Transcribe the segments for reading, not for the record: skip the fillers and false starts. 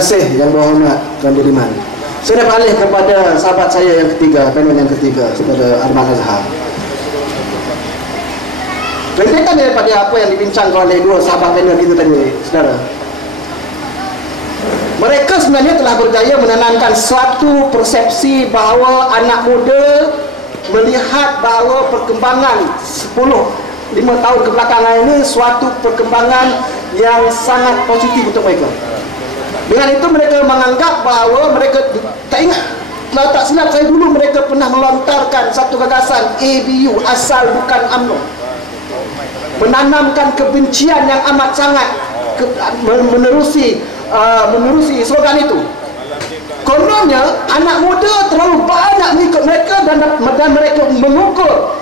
Terima kasih Yang Berhormat Tuan Budiman. Saya nak beralih kepada sahabat saya yang ketiga, panel yang ketiga, saudara Arman Azhar. Rentetan daripada apa yang dibincangkan oleh dua sahabat panel kita tadi, saudara. Mereka sebenarnya telah berjaya menanamkan suatu persepsi bahawa anak muda melihat bahawa perkembangan 5 tahun kebelakangan ini suatu perkembangan yang sangat positif untuk mereka. Dengan itu mereka menganggap bahawa mereka tak ingat, kalau tak silap saya dulu mereka pernah melontarkan satu gagasan ABU, asal bukan UMNO, menanamkan kebencian yang amat sangat menerusi slogan itu. Kononnya anak muda terlalu banyak mengikut mereka dan mereka mengukur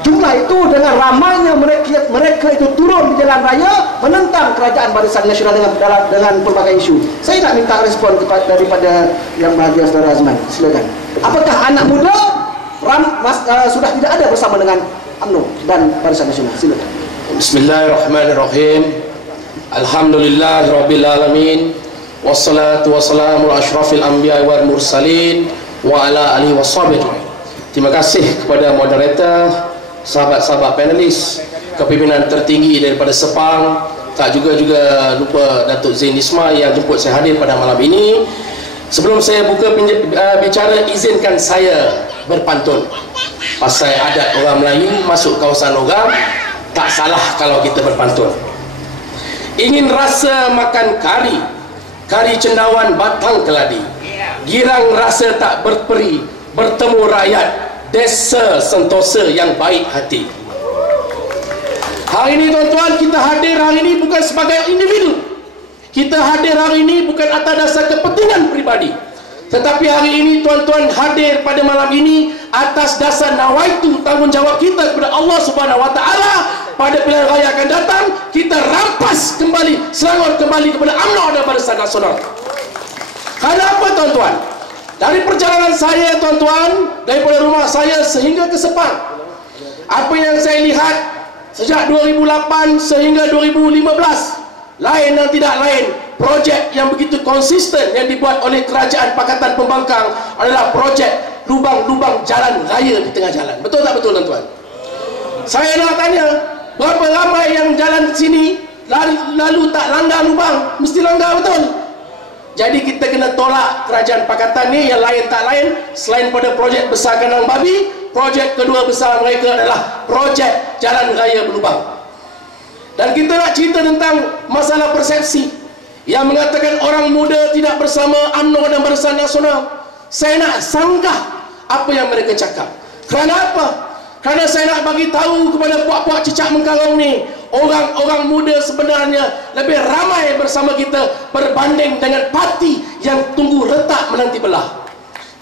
jumlah itu dengan ramainya mereka itu turun di jalan raya menentang kerajaan Barisan Nasional dengan pelbagai isu. Saya nak minta respon daripada Yang Berbahagia Saudara Azman. Silakan. Apakah anak muda sudah tidak ada bersama dengan UMNO dan Barisan Nasional? Silakan. Bismillahirrahmanirrahim. Alhamdulillahirabbil alamin. Wassalatu wassalamu ala asyrafil anbiya'i wal mursalin wa ala alihi washabihi. Terima kasih kepada moderator, sahabat-sahabat panelis, kepimpinan tertinggi daripada Sepang, tak juga lupa Datuk Zain Ismail yang jemput saya hadir pada malam ini. Sebelum saya buka bicara, izinkan saya berpantun pasal adat orang Melayu masuk kawasan orang. Tak salah kalau kita berpantun. Ingin rasa makan kari cendawan batang keladi, girang rasa tak berperi, bertemu rakyat desa sentosa yang baik hati. Hari ini tuan-tuan, kita hadir hari ini bukan sebagai individu. Kita hadir hari ini bukan atas dasar kepentingan peribadi, tetapi hari ini tuan-tuan hadir pada malam ini atas dasar nawaitu, tanggungjawab kita kepada Allah Subhanahu Wa Taala. Pada pilihan raya akan datang, kita rampas kembali Selangor kembali kepada UMNO dan Barisan Nasional. Kenapa tuan-tuan? Dari perjalanan saya tuan-tuan, daripada rumah saya sehingga ke Sepang, apa yang saya lihat sejak 2008 sehingga 2015, lain dan tidak lain, projek yang begitu konsisten yang dibuat oleh Kerajaan Pakatan Pembangkang adalah projek lubang-lubang jalan raya di tengah jalan. Betul tak betul tuan-tuan? Saya nak tanya, berapa ramai yang jalan di sini lalu tak langgar lubang? Mesti langgar, betul? Jadi kita kena tolak Kerajaan Pakatan ni, yang lain tak lain selain pada projek besar Kandang Babi. Projek kedua besar mereka adalah projek jalan raya berlubang. Dan kita nak cerita tentang masalah persepsi yang mengatakan orang muda tidak bersama UMNO dan Barisan Nasional. Saya nak sanggah apa yang mereka cakap. Kerana apa? Kerana saya nak bagi tahu kepada puak-puak cicak Mengkarong ni, orang-orang muda sebenarnya lebih ramai bersama kita berbanding dengan parti yang tunggu retak menanti belah.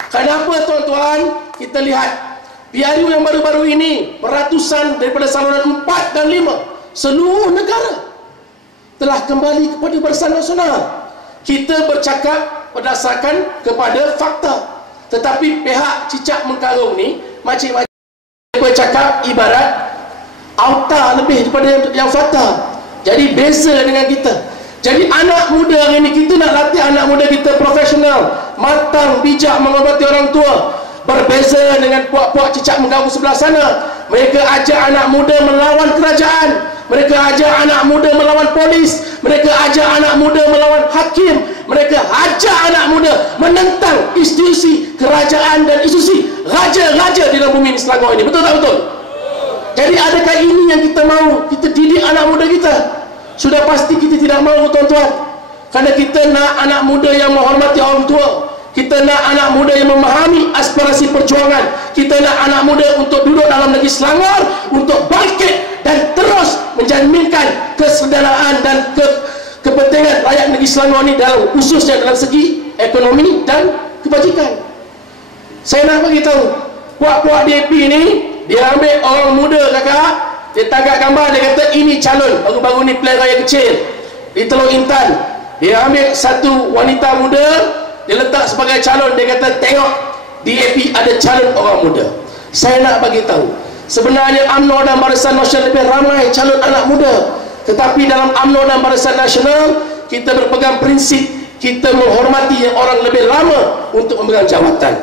Kenapa tuan-tuan? Kita lihat PRU yang baru-baru ini, peratusan daripada saluran 4 dan 5 seluruh negara telah kembali kepada Barisan Nasional. Kita bercakap berdasarkan kepada fakta, tetapi pihak cicak Mengkarong ni macam-macam bercakap ibarat auta lebih daripada yang fakta. Jadi beza dengan kita. Jadi anak muda hari ini, kita nak latih anak muda kita profesional, matang, bijak mengobati orang tua. Berbeza dengan puak-puak cicak Mengkarong sebelah sana. Mereka ajak anak muda melawan kerajaan, mereka ajak anak muda melawan polis, mereka ajak anak muda melawan hakim, mereka ajak anak muda menentang institusi kerajaan dan institusi raja-raja di dalam bumi Selangor ini. Betul tak betul? Jadi adakah ini yang kita mahu? Kita didik anak muda kita? Sudah pasti kita tidak mahu tuan-tuan. Kerana kita nak anak muda yang menghormati orang tua. Kita nak anak muda yang memahami aspirasi perjuangan. Kita nak anak muda untuk duduk dalam negeri Selangor, untuk bangkit dan terus menjaminkan kesedaraan dan kepentingan rakyat negeri Selangor ini, dalam khususnya dalam segi ekonomi dan kebajikan. Saya nak bagi tahu, puak-puak DAP ni, dia ambil orang muda kakak, dia tagak gambar, dia kata ini calon baru-baru ni pilihan raya kecil di Teluk Intan. Dia ambil satu wanita muda, dia letak sebagai calon. Dia kata tengok, DAP ada calon orang muda. Saya nak bagi tahu, sebenarnya UMNO dan Barisan Nasional lebih ramai calon anak muda. Tetapi dalam UMNO dan Barisan Nasional, kita berpegang prinsip kita menghormati yang orang lebih lama untuk memegang jawatan.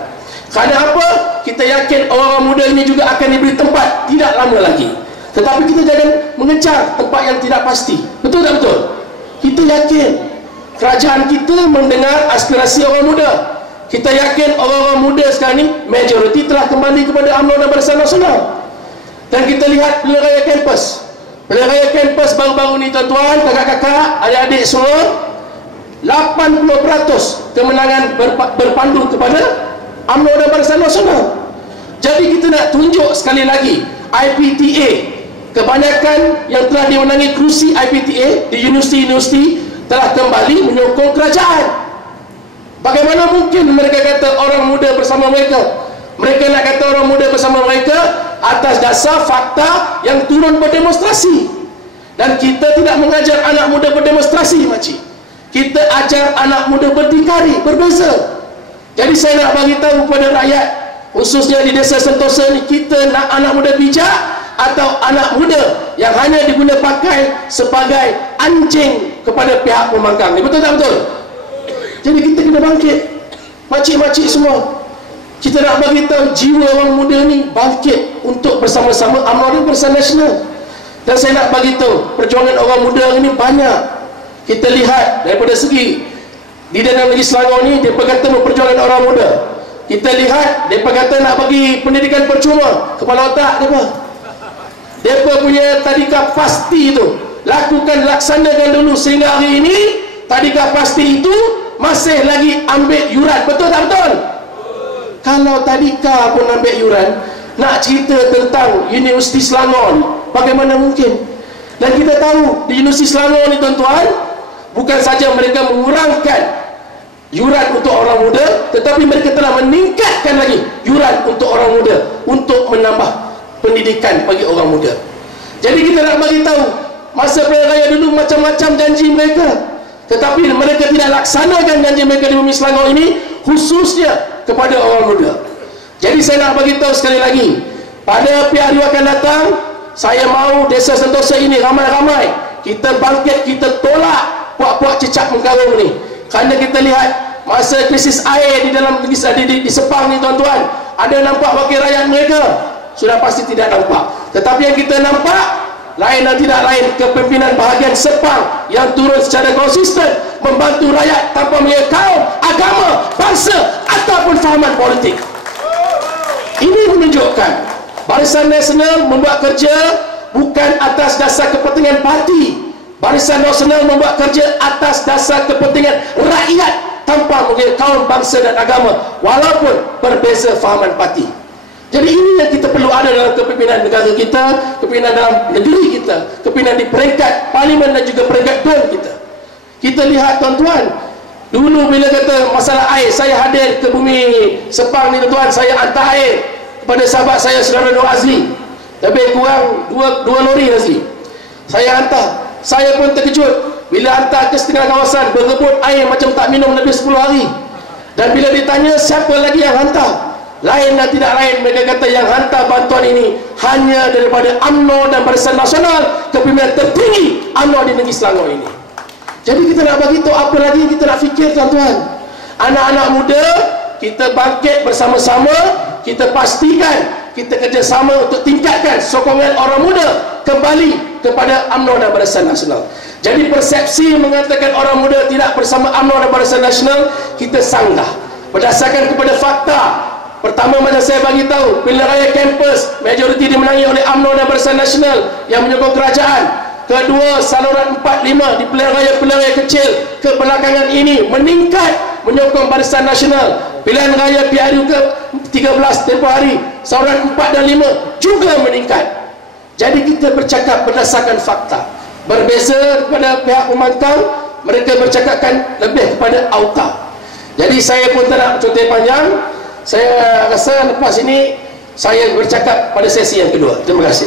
Kerana apa? Kita yakin orang-orang muda ini juga akan diberi tempat tidak lama lagi. Tetapi kita jangan mengejar tempat yang tidak pasti. Betul tak betul? Kita yakin kerajaan kita mendengar aspirasi orang muda. Kita yakin orang-orang muda sekarang ni majoriti telah kembali kepada UMNO dan Barisan Nasional. Dan kita lihat pilihan raya kampus. Pilihan raya kampus baru-baru ni tuan-tuan, kakak-kakak, adik-adik semua, 80% kemenangan berpandu kepada UMNO dan Barisan Nasional. Jadi kita nak tunjuk sekali lagi IPTA, kebanyakan yang telah dimenangi kerusi IPTA di universiti-universiti telah kembali menyokong kerajaan. Bagaimana mungkin mereka kata orang muda bersama mereka? Mereka nak kata orang muda bersama mereka atas dasar fakta yang turun berdemonstrasi. Dan kita tidak mengajar anak muda berdemonstrasi, makcik. Kita ajar anak muda berdikari, berbeza. Jadi saya nak bagi tahu kepada rakyat, khususnya di desa Sentosa ni, kita nak anak muda bijak atau anak muda yang hanya diguna pakai sebagai anjing kepada pihak pembangkang ni. Betul tak betul? Jadi kita kena bangkit, makcik-makcik semua. Kita nak bagi tahu jiwa orang muda ni bangkit untuk bersama-sama UMNO dan Barisan Nasional. Dan saya nak bagi tahu perjuangan orang muda ini banyak. Kita lihat daripada segi di dalam negeri Selangor ni, dia berkata memperjuangkan orang muda. Kita lihat dia berkata nak bagi pendidikan percuma. Kepala otak dia Mereka punya tadika pasti itu laksanakan dulu sehingga hari ini tadika pasti itu masih lagi ambil yuran. Betul tak betul? Kalau tadika pun ambil yuran, nak cerita tentang Universiti Selangor, bagaimana mungkin? Dan kita tahu di Universiti Selangor ni tuan-tuan, bukan saja mereka mengurangkan yuran untuk orang muda, tetapi mereka telah meningkatkan lagi yuran untuk orang muda untuk menambah pendidikan bagi orang muda. Jadi kita nak bagi tahu masa pilihan raya dulu macam-macam janji mereka, tetapi mereka tidak laksanakan janji mereka di bumi Selangor ini, khususnya kepada orang muda. Jadi saya nak bagi tahu sekali lagi, pada PRU akan datang, saya mahu desa Sentosa ini ramai-ramai kita bangkit, kita tolak puak-puak cecak mengkarung ni. Kerana kita lihat masa krisis air di dalam di Sepang ni tuan-tuan, ada nampak wakil rakyat mereka? Sudah pasti tidak nampak. Tetapi yang kita nampak lain dan tidak lain, kepimpinan bahagian Sepang yang turun secara konsisten membantu rakyat tanpa mengira kaum, agama, bangsa ataupun fahaman politik. Ini menunjukkan Barisan Nasional membuat kerja bukan atas dasar kepentingan parti. Barisan Nasional membuat kerja atas dasar kepentingan rakyat tanpa mengira kaum, bangsa dan agama, walaupun berbeza fahaman parti. Jadi ini yang kita perlu ada dalam kepimpinan negara kita, kepimpinan dalam negeri kita, kepimpinan di peringkat parlimen dan juga peringkat DUN kita. Kita lihat tuan-tuan, dulu bila kata masalah air, saya hadir ke bumi Sepang ni tuan-tuan, saya hantar air kepada sahabat saya saudara Nur Azli. Lebih kurang dua lori Azli. Saya hantar. Saya pun terkejut bila hantar ke setengah kawasan berebut air macam tak minum lebih 10 hari. Dan bila ditanya siapa lagi yang hantar, lain dan tidak lain, mereka kata yang hantar bantuan ini hanya daripada UMNO dan Barisan Nasional, kepimpinan tertinggi UMNO di negeri Selangor ini. Jadi kita nak bagi tahu apa lagi kita nak fikir tuan-tuan. Anak-anak muda, kita bangkit bersama-sama, kita pastikan kita kerjasama untuk tingkatkan sokongan orang muda kembali kepada UMNO dan Barisan Nasional. Jadi persepsi mengatakan orang muda tidak bersama UMNO dan Barisan Nasional, kita sanggah berdasarkan kepada fakta. Pertama, macam saya bagi tahu, pilihan raya kampus majoriti dimenangi oleh UMNO dan Barisan Nasional yang menyokong kerajaan. Kedua, saluran 45 di pilihan raya kecil kebelakangan ini meningkat menyokong Barisan Nasional. Pilihan raya PRU ke-13 tempoh hari, saluran 4 dan 5 juga meningkat. Jadi kita bercakap berdasarkan fakta. Berbeza kepada pihak pembangkang, mereka bercakapkan lebih kepada auta. Jadi saya pun tak nak contoh panjang. Saya rasa lepas ini saya bercakap pada sesi yang kedua. Terima kasih.